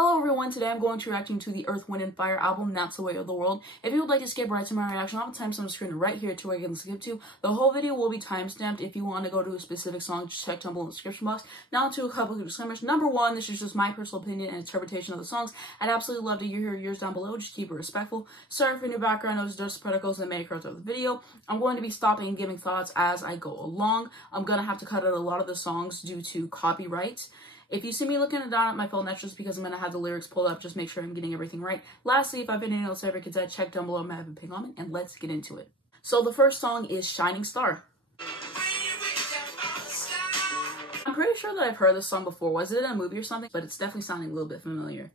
Hello everyone, today I'm going to be reacting to the Earth, Wind & Fire album, That's the Way of the World. If you would like to skip right to my reaction, I'll have a timestamp on the screen right here to where you can skip to. The whole video will be timestamped. If you want to go to a specific song, just check down below in the description box. Now to a couple of disclaimers. Number one, this is just my personal opinion and interpretation of the songs. I'd absolutely love to hear yours down below, just keep it respectful. Sorry for any background noise, just particles that may occur throughout the video. I'm going to be stopping and giving thoughts as I go along. I'm going to have to cut out a lot of the songs due to copyright. If you see me looking down at my phone, that's just because I'm going to have the lyrics pulled up, just make sure I'm getting everything right. Lastly, if I've been any else ever kids, check down below, I have a ping comment, and let's get into it. So the first song is Shining Star. I'm pretty sure that I've heard this song before. Was it in a movie or something? But it's definitely sounding a little bit familiar.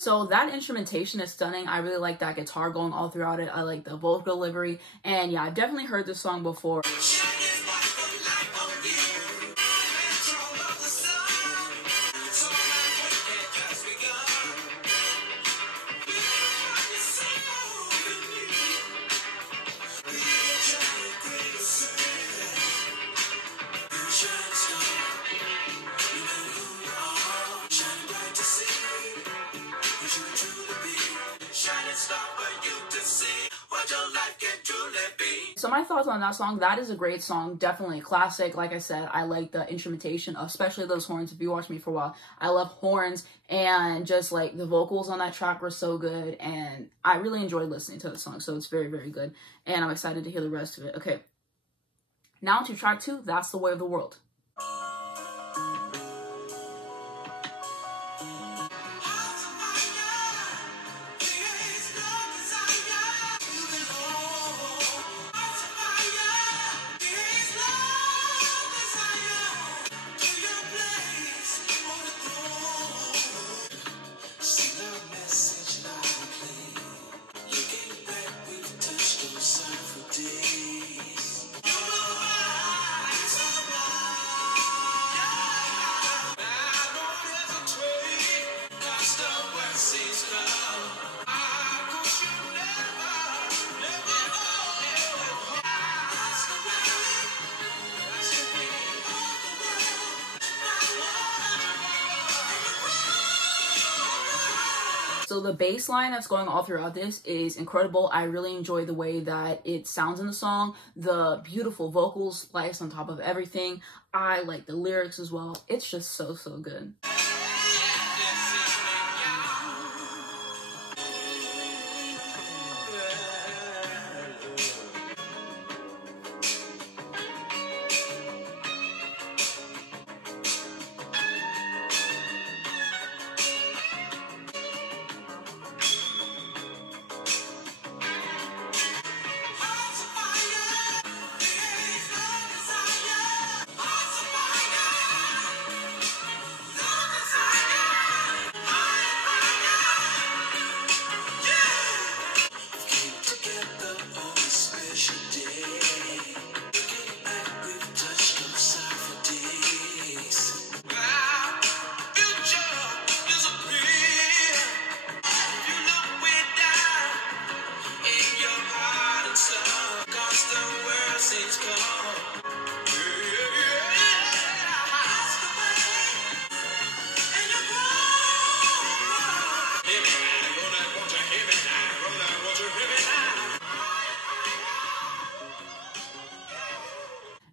So that instrumentation is stunning. I really like that guitar going all throughout it. I like the vocal delivery. And yeah, I've definitely heard this song before. So my thoughts on that song, that is a great song, definitely a classic. Like I said, I like the instrumentation, especially those horns. If you watch me for a while, I love horns, and just like the vocals on that track were so good, and I really enjoyed listening to the song, so it's very, very good, and I'm excited to hear the rest of it. Okay, now to track 2, That's the Way of the World. So the bass line that's going all throughout this is incredible. I really enjoy the way that it sounds in the song. The beautiful vocals spliced on top of everything. I like the lyrics as well. It's just so, so good.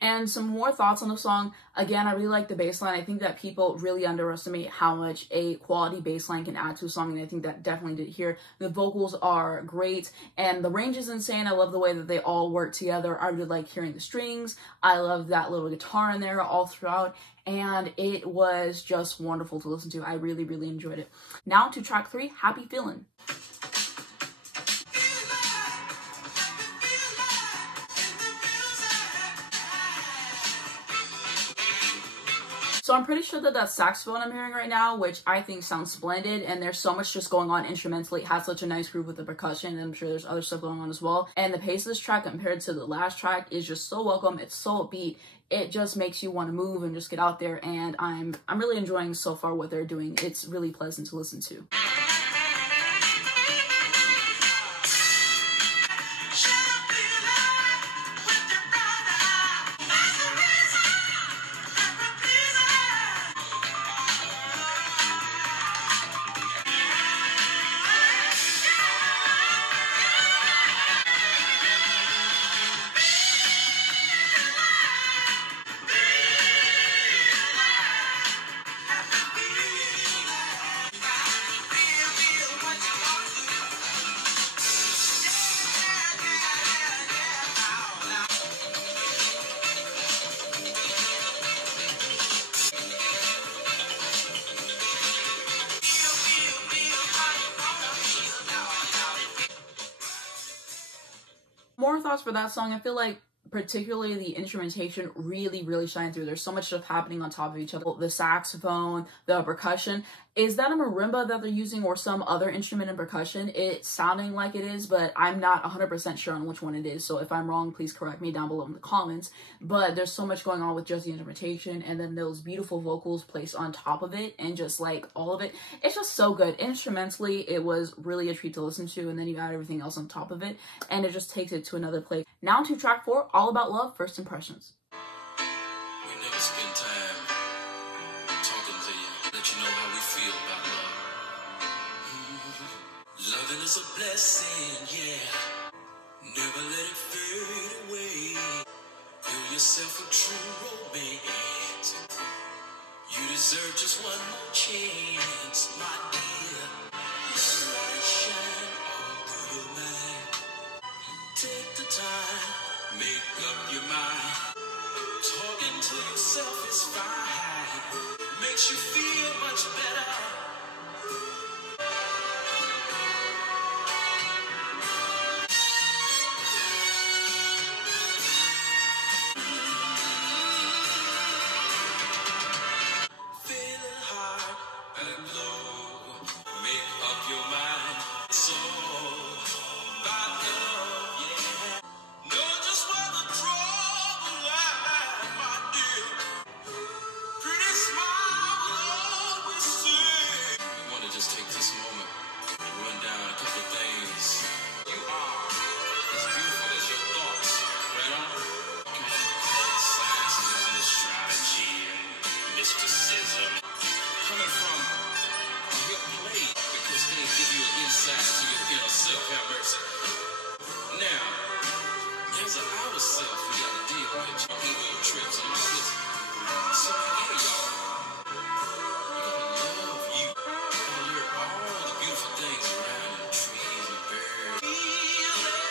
And some more thoughts on the song. Again, I really like the bass line. I think that people really underestimate how much a quality bass line can add to a song, and I think that definitely did here. The vocals are great, and the range is insane. I love the way that they all work together. I really like hearing the strings. I love that little guitar in there all throughout, and it was just wonderful to listen to. I really, really enjoyed it. Now to track 3, Happy Feelin'. So I'm pretty sure that that saxophone I'm hearing right now, which I think sounds splendid, and there's so much just going on instrumentally. It has such a nice groove with the percussion, and I'm sure there's other stuff going on as well. And the pace of this track compared to the last track is just so welcome. It's so upbeat. It just makes you want to move and just get out there, and I'm really enjoying so far what they're doing. It's really pleasant to listen to. More thoughts for that song. I feel like particularly the instrumentation really shine through. There's so much stuff happening on top of each other. The saxophone, the percussion. Is that a marimba that they're using or some other instrument in percussion? It's sounding like it is, but I'm not 100% sure on which one it is. So if I'm wrong, please correct me down below in the comments. But there's so much going on with just the instrumentation, and then those beautiful vocals placed on top of it, and just like all of it. It's just so good. Instrumentally, it was really a treat to listen to, and then you add everything else on top of it, and it just takes it to another place. Now to track 4, All About Love, First Impressions. We never spend time talking to you, let you know how we feel about love. Loving is a blessing, yeah. Never let it fade away. Build yourself a true romance. You deserve just one more chance, my dear. Let the light shine all through your mind. Take the time, make up your mind. Talking to yourself is fine. Makes you feel much better. Feeling high and low. Make up your mind. So about love, yeah. Know just where the trouble lies, my dear. Pretty smile will always sing. I want to just take this moment to run down a couple of things. You are as beautiful as your thoughts, right on? Kind of cold science and astrology and mysticism. Coming from a real play, because they give you an insight to your inner self. Have mercy. Now, there's an outer self we gotta deal with. Ego trips and all this. So, hey, y'all. You gotta love you. You gotta learn all the beautiful things around you. Trees and birds. Feel it.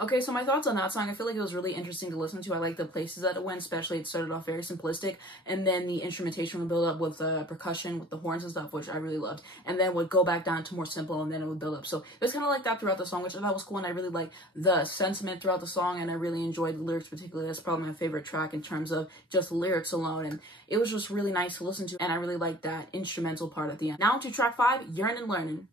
Okay, so my thoughts on that song, I feel like it was really interesting to listen to. I like the places that it went, especially it started off very simplistic, and then the instrumentation would build up with the percussion, with the horns and stuff, which I really loved, and then would go back down to more simple, and then it would build up. So it was kind of like that throughout the song, which I thought was cool, and I really liked the sentiment throughout the song, and I really enjoyed the lyrics particularly. That's probably my favorite track in terms of just the lyrics alone, and it was just really nice to listen to, and I really liked that instrumental part at the end. Now to track 5, Yearnin' Learnin'.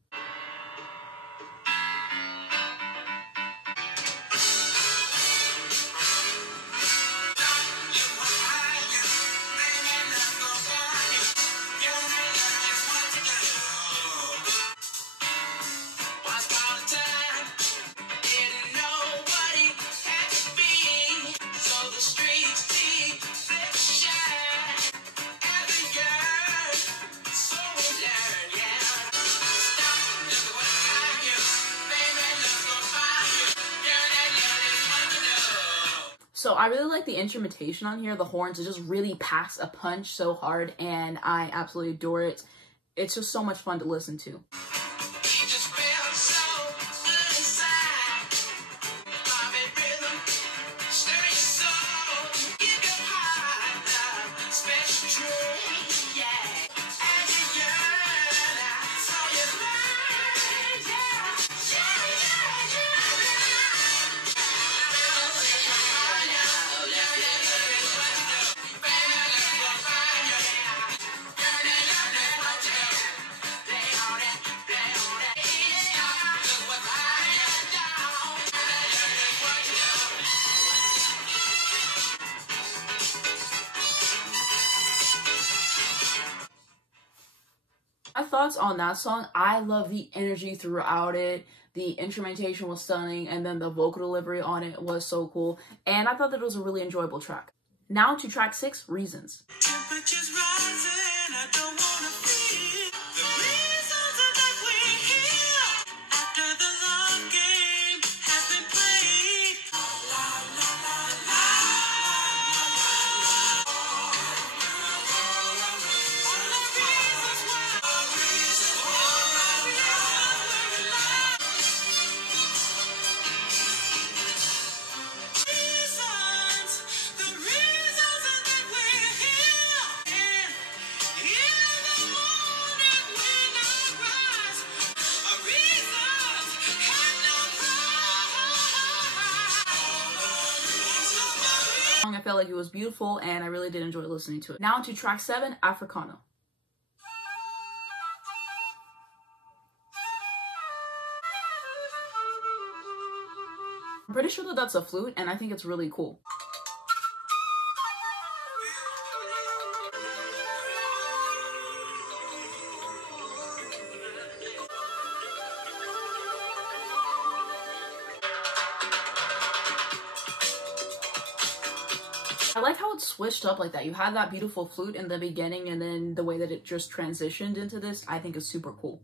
So I really like the instrumentation on here. The horns, it just really packs a punch so hard, and I absolutely adore it. It's just so much fun to listen to. thoughts on that song, I love the energy throughout it. The instrumentation was stunning, and then the vocal delivery on it was so cool. And I thought that it was a really enjoyable track. Now to track 6, Reasons. Temperatures rising, I don't wanna feel the reasons that we're here after the love game has been played. La, la, la, la, all the reasons why, all the reasons the reasons that we're here. And in the morning when I rise, our reasons have no price. I felt like it was beautiful, and I really did enjoy listening to it. Now to track 7, Africano. I'm pretty sure that that's a flute, and I think it's really cool. I like how it switched up like that. You had that beautiful flute in the beginning, and then the way that it just transitioned into this, I think is super cool.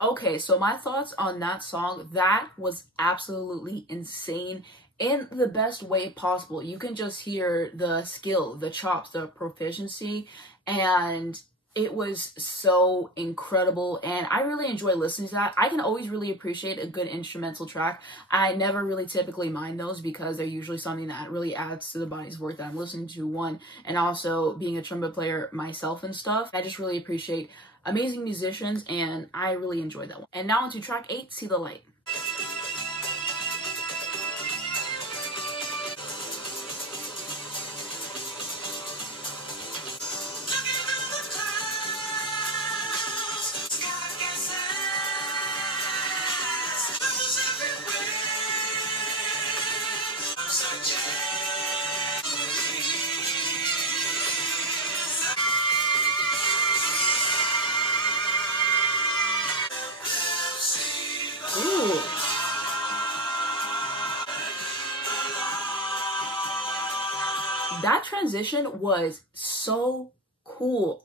Okay, so my thoughts on that song, that was absolutely insane in the best way possible. You can just hear the skill, the chops, the proficiency, and it was so incredible, and I really enjoy listening to that. I can always really appreciate a good instrumental track. I never really typically mind those because they're usually something that really adds to the body's work that I'm listening to, one, and also being a trumpet player myself and stuff. I just really appreciate amazing musicians, and I really enjoyed that one. And now into track 8, See the Light. Ooh. That transition was so cool.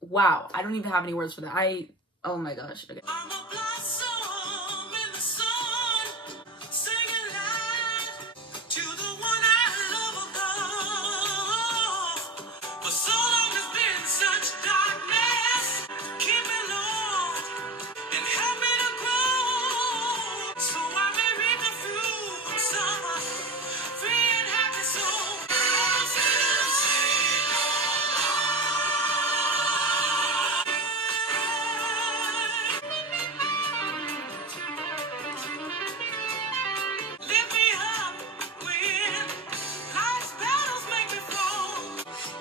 Wow, I don't even have any words for that. Oh my gosh. Okay. I'm a blossom in the sun, singing light to the one I love above. For so long there's been such darkness. Keep me, Lord, and help me to grow, so I may reap the fruits of a free and happy soul. Lift me up when life's battles make me fall.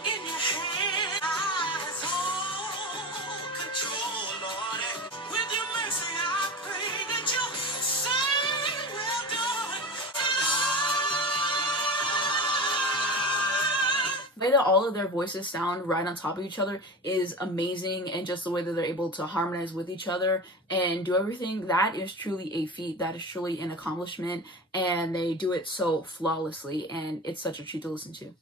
In your hands, hold control, Lord. With your mercy, I pray that you'll say, well done. The way that all of their voices sound right on top of each other is amazing, and just the way that they're able to harmonize with each other and do everything, that is truly a feat. That is truly an accomplishment, and they do it so flawlessly, and it's such a treat to listen to.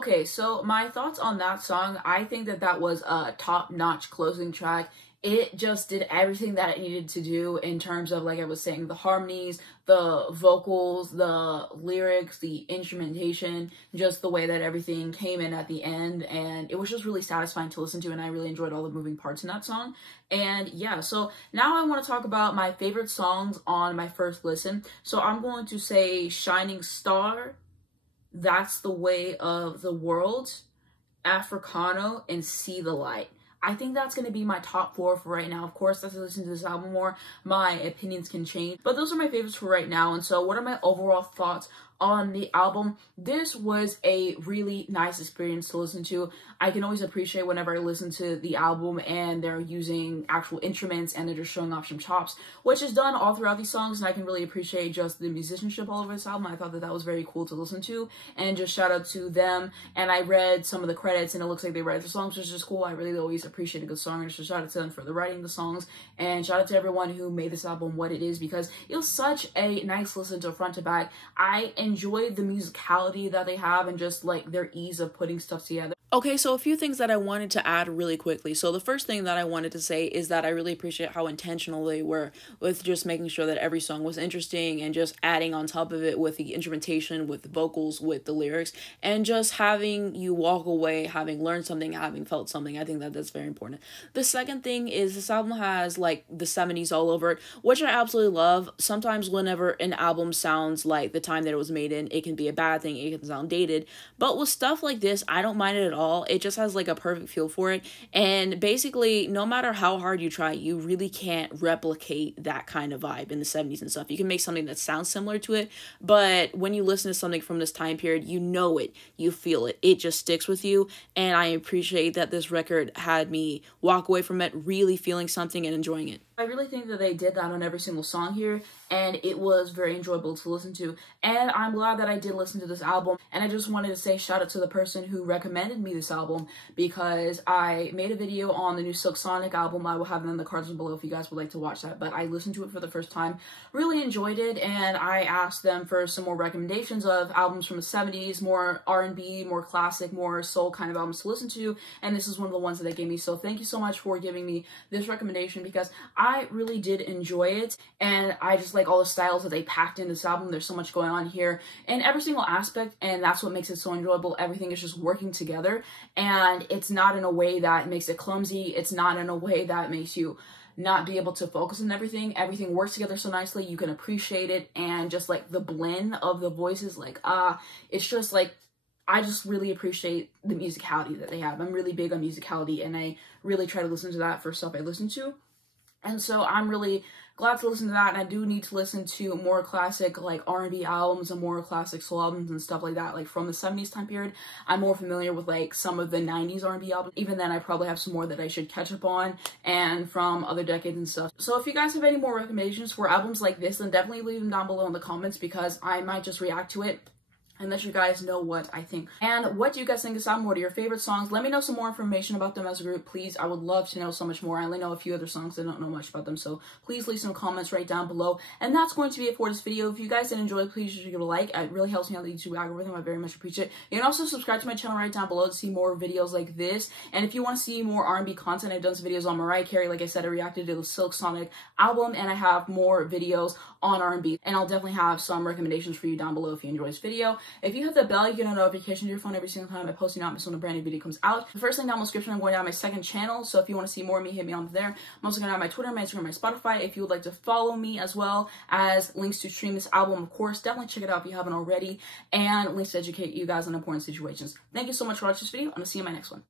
Okay, so my thoughts on that song, I think that that was a top-notch closing track. It just did everything that it needed to do in terms of, like I was saying, the harmonies, the vocals, the lyrics, the instrumentation, just the way that everything came in at the end, and it was just really satisfying to listen to, and I really enjoyed all the moving parts in that song. And yeah, so now I want to talk about my favorite songs on my first listen. So I'm going to say Shining Star, That's the Way of the World, Africano, and See the Light. I think that's going to be my top 4 for right now. Of course, as I listen to this album more, my opinions can change. But those are my favorites for right now. And so what are my overall thoughts on the album? This was a really nice experience to listen to. I can always appreciate whenever I listen to the album and they're using actual instruments and they're just showing off some chops, which is done all throughout these songs, and I can really appreciate just the musicianship all over this album. I thought that that was very cool to listen to, and just shout out to them. And I read some of the credits and it looks like they write the songs, which is just cool. I really always appreciate a good song, and so shout out to them for the writing the songs, and shout out to everyone who made this album what it is, because it was such a nice listen to front to back. I enjoyed the musicality that they have and just like their ease of putting stuff together. Okay, so a few things that I wanted to add really quickly. So the first thing that I wanted to say is that I really appreciate how intentional they were with just making sure that every song was interesting and just adding on top of it with the instrumentation, with the vocals, with the lyrics, and just having you walk away having learned something, having felt something. I think that that's very important. The second thing is this album has like the 70s all over it, which I absolutely love. Sometimes whenever an album sounds like the time that it was made in, it can be a bad thing, it can sound dated. But with stuff like this, I don't mind it at all. It just has like a perfect feel for it, and basically no matter how hard you try, you really can't replicate that kind of vibe in the 70s and stuff. You can make something that sounds similar to it, but when you listen to something from this time period, you know it, you feel it, it just sticks with you. And I appreciate that this record had me walk away from it really feeling something and enjoying it. I really think that they did that on every single song here, and it was very enjoyable to listen to. And I'm glad that I did listen to this album, and I just wanted to say shout out to the person who recommended me this album, because I made a video on the new Silk Sonic album. I will have it in the cards below if you guys would like to watch that, but I listened to it for the first time, really enjoyed it, and I asked them for some more recommendations of albums from the 70s, more R&B, more classic, more soul kind of albums to listen to, and this is one of the ones that they gave me. So thank you so much for giving me this recommendation, because I really did enjoy it, and I just like all the styles that they packed in this album. There's so much going on here in every single aspect, and that's what makes it so enjoyable. Everything is just working together, and it's not in a way that makes it clumsy. It's not in a way that makes you not be able to focus on everything. Everything works together so nicely. You can appreciate it, and just like the blend of the voices, like it's just like, I just really appreciate the musicality that they have. I'm really big on musicality, and I really try to listen to that for stuff I listen to. And so I'm really glad to listen to that, and I do need to listen to more classic like R&B albums and more classic soul albums and stuff like that, like from the 70s time period. I'm more familiar with like some of the 90s R&B albums. Even then, I probably have some more that I should catch up on, and from other decades and stuff. So if you guys have any more recommendations for albums like this, then definitely leave them down below in the comments, because I might just react to it and let you guys know what I think. And what do you guys think of this album? What are your favorite songs? Let me know some more information about them as a group, please. I would love to know so much more. I only know a few other songs. I don't know much about them, so please leave some comments right down below. And that's going to be it for this video. If you guys did enjoy, please give it a like. It really helps me out with the YouTube algorithm. I very much appreciate it. You can also subscribe to my channel right down below to see more videos like this. And if you want to see more R&B content, I've done some videos on Mariah Carey. Like I said, I reacted to the Silk Sonic album, and I have more videos on R&B. And I'll definitely have some recommendations for you down below if you enjoy this video. If you hit the bell, you get a notification to your phone every single time I post an album, so when a brand new video comes out. The first link down in the description, I'm going to have my second channel, so if you want to see more of me, hit me on there. I'm also going to have my Twitter, my Instagram, my Spotify, if you would like to follow me, as well as links to stream this album, of course. Definitely check it out if you haven't already, and links to educate you guys on important situations. Thank you so much for watching this video, and I'll see you in my next one.